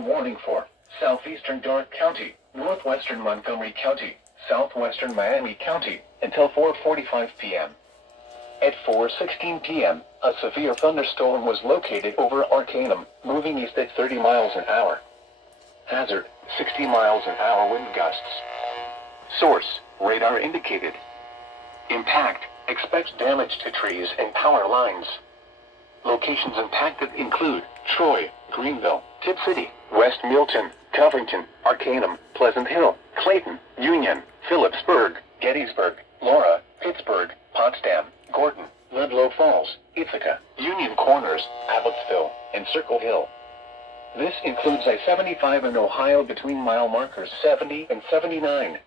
thunderstorm warning for southeastern Darke County, northwestern Montgomery County, southwestern Miami County, until 4:45 p.m. At 4:16 p.m., a severe thunderstorm was located over Arcanum, moving east at 30 miles an hour. Hazard, 60 miles an hour wind gusts. Source, radar indicated. Impact, expect damage to trees and power lines. Locations impacted include Troy, Greenville, Tipp City, West Milton, Covington, Arcanum, Pleasant Hill, Clayton, Union, Phillipsburg, Gettysburg, Laura, Pittsburgh, Potsdam, Gordon, Ludlow Falls, Ithaca, Union Corners, Abbotsville, and Circle Hill. This includes I-75 in Ohio between mile markers 70 and 79.